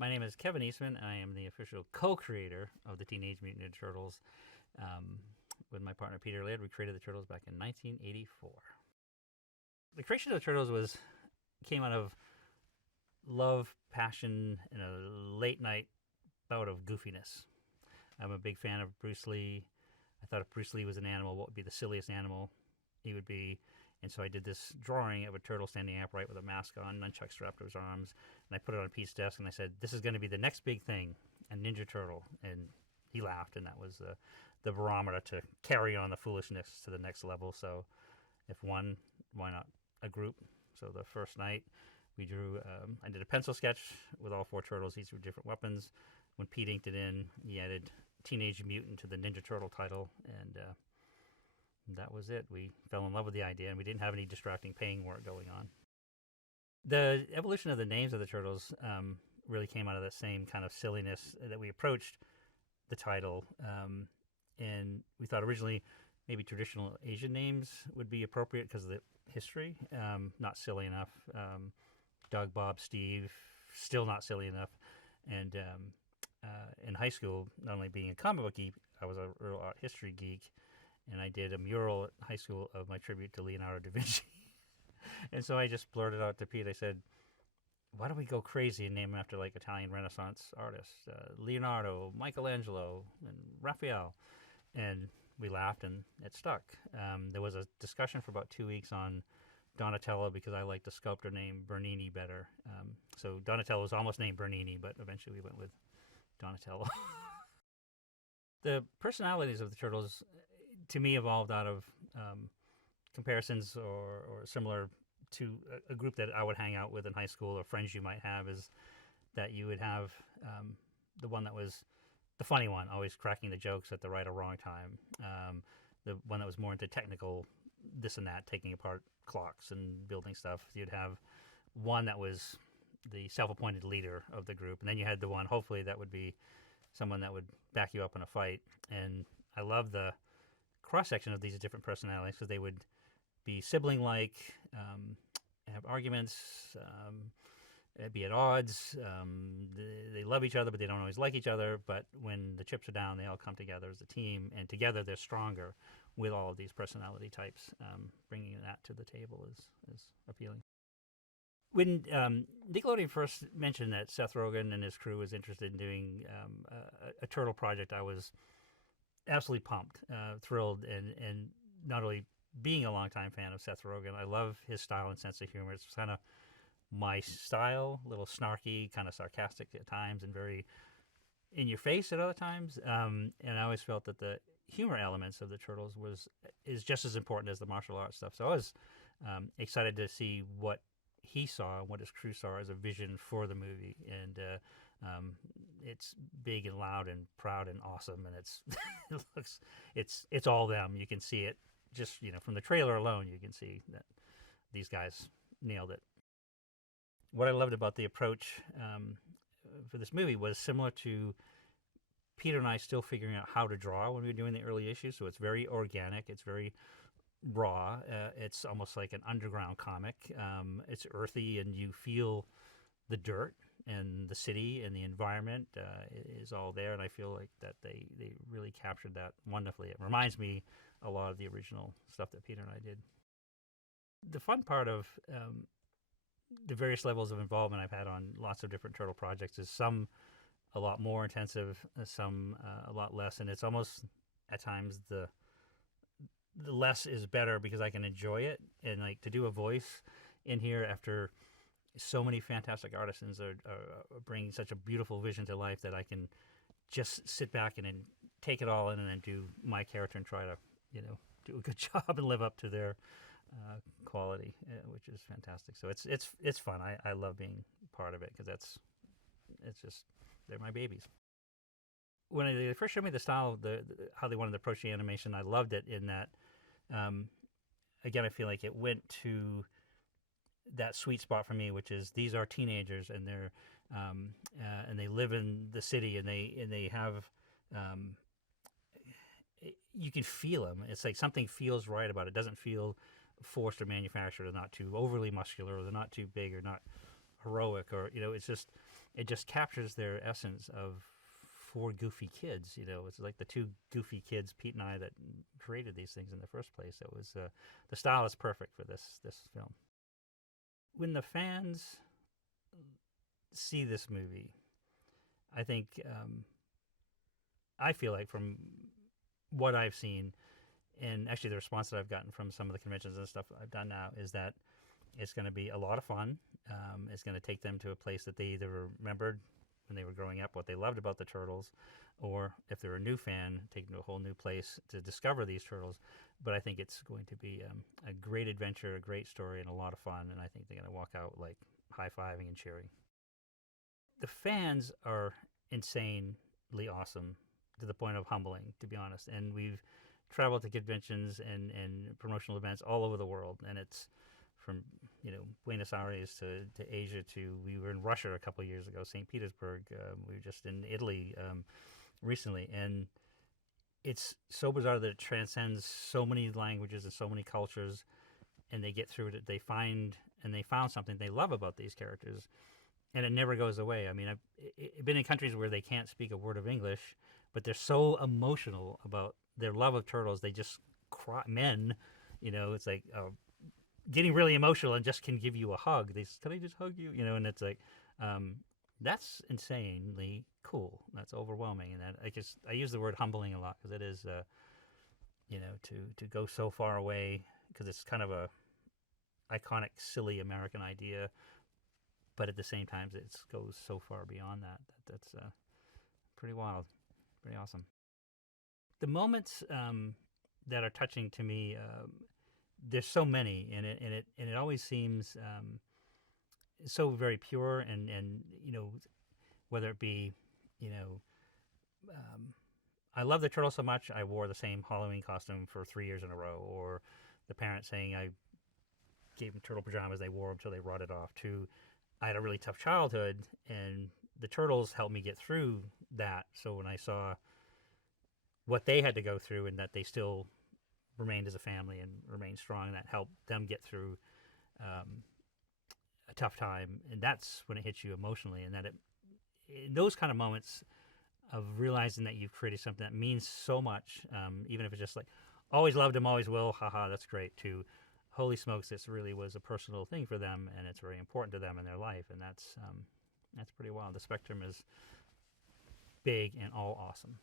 My name is Kevin Eastman, and I am the official co-creator of the Teenage Mutant Ninja Turtles. With my partner Peter Laird, we created the Turtles back in 1984. The creation of the Turtles came out of love, passion, and a late night bout of goofiness. I'm a big fan of Bruce Lee. I thought if Bruce Lee was an animal, what would be the silliest animal he would be? And so I did this drawing of a turtle standing upright with a mask on, nunchucks strapped to his arms, and I put it on Pete's desk, and I said, this is going to be the next big thing, a Ninja Turtle. And he laughed, and that was the barometer to carry on the foolishness to the next level. So if one, why not a group? So the first night, we drew, I did a pencil sketch with all 4 turtles, each with different weapons. When Pete inked it in, he added Teenage Mutant to the Ninja Turtle title, and that was it. We fell in love with the idea, and we didn't have any distracting paying work going on. The evolution of the names of the turtles really came out of the same kind of silliness that we approached the title. And we thought originally maybe traditional Asian names would be appropriate because of the history. Not silly enough. Doug, Bob, Steve, still not silly enough. And in high school, not only being a comic book geek, I was a real art history geek. And I did a mural at high school of my tribute to Leonardo da Vinci. And so I just blurted out to Pete, I said, why don't we go crazy and name him after like Italian Renaissance artists? Leonardo, Michelangelo, and Raphael. And we laughed and it stuck. There was a discussion for about 2 weeks on Donatello because I liked a sculptor named Bernini better. So Donatello was almost named Bernini, but eventually we went with Donatello. The personalities of the turtles, to me, evolved out of comparisons or similar to a group that I would hang out with in high school, or friends you might have, is that you would have the one that was the funny one, always cracking the jokes at the right or wrong time. The one that was more into technical this and that, taking apart clocks and building stuff. You'd have one that was the self-appointed leader of the group, and then you had the one, hopefully, that would be someone that would back you up in a fight. And I love the cross-section of these different personalities because they would be sibling-like, have arguments, be at odds. They love each other, but they don't always like each other. But when the chips are down, they all come together as a team, and together they're stronger with all of these personality types. Bringing that to the table is appealing. When Nickelodeon first mentioned that Seth Rogen and his crew was interested in doing a turtle project, I was absolutely pumped, thrilled, and not only being a longtime fan of Seth Rogen, I love his style and sense of humor. It's kind of my style, a little snarky, kind of sarcastic at times, and very in your face at other times. And I always felt that the humor elements of the Turtles is just as important as the martial arts stuff. So I was excited to see what he saw and what his crew saw as a vision for the movie. And it's big and loud and proud and awesome, and it's all them. You can see it just from the trailer alone. You can see that these guys nailed it. What I loved about the approach for this movie was similar to Peter and I still figuring out how to draw when we were doing the early issues. So it's very organic. It's very raw. It's almost like an underground comic. It's earthy, and you feel the dirt and the city and the environment is all there. And I feel like that they really captured that wonderfully. It reminds me a lot of the original stuff that Peter and I did. The fun part of the various levels of involvement I've had on lots of different turtle projects is some a lot more intensive, some a lot less, and it's almost at times the less is better because I can enjoy it. And like to do a voice in here after so many fantastic artisans are bringing such a beautiful vision to life that I can just sit back and take it all in and then do my character and try to do a good job and live up to their quality, which is fantastic. So it's fun. I love being part of it because it's just they're my babies. When they first showed me the style, how they wanted to approach the animation, I loved it in that, again, I feel like it went to that sweet spot for me, which is these are teenagers and they're and they live in the city and they have you can feel them. It's like something feels right about it. It doesn't feel forced or manufactured. They're not too overly muscular, or they're not too big or not heroic, or it's just it just captures their essence of four goofy kids. You know, it's like the two goofy kids, Pete and I, that created these things in the first place. It was the style is perfect for this film. When the fans see this movie, I think I feel like from what I've seen, and actually the response that I've gotten from some of the conventions and stuff I've done now, is that it's going to be a lot of fun. It's going to take them to a place that they either remembered when they were growing up, what they loved about the Turtles, or if they're a new fan, take them to a whole new place to discover these Turtles. But I think it's going to be a great adventure, a great story, and a lot of fun. And I think they're going to walk out like high-fiving and cheering. The fans are insanely awesome, to the point of humbling, to be honest. And we've traveled to conventions and promotional events all over the world, and it's from Buenos Aires to Asia to, we were in Russia a couple of years ago, St. Petersburg. We were just in Italy recently, and it's so bizarre that it transcends so many languages and so many cultures, and they get through it. They found something they love about these characters, and it never goes away. I mean, I've been in countries where they can't speak a word of English, but they're so emotional about their love of turtles. They just cry. Men, it's like getting really emotional and just can give you a hug. Can I just hug you? And it's like, that's insanely cool. That's overwhelming. And that I use the word humbling a lot, because it is, to go so far away, because it's kind of a iconic, silly American idea, but at the same time, it goes so far beyond that. That's pretty wild, pretty awesome. The moments that are touching to me, there's so many, and it always seems so very pure, and whether it be, I love the turtle so much I wore the same Halloween costume for 3 years in a row, or the parent saying I gave them turtle pajamas, they wore them till they rotted off, to I had a really tough childhood, and the turtles helped me get through that. So when I saw what they had to go through, and that they still remained as a family and remained strong, and that helped them get through a tough time, and that's when it hits you emotionally. And that in those kind of moments of realizing that you've created something that means so much, even if it's just like, always loved them, always will, haha, that's great, to holy smokes, this really was a personal thing for them, and it's very important to them in their life, and that's pretty wild. The spectrum is big and all awesome.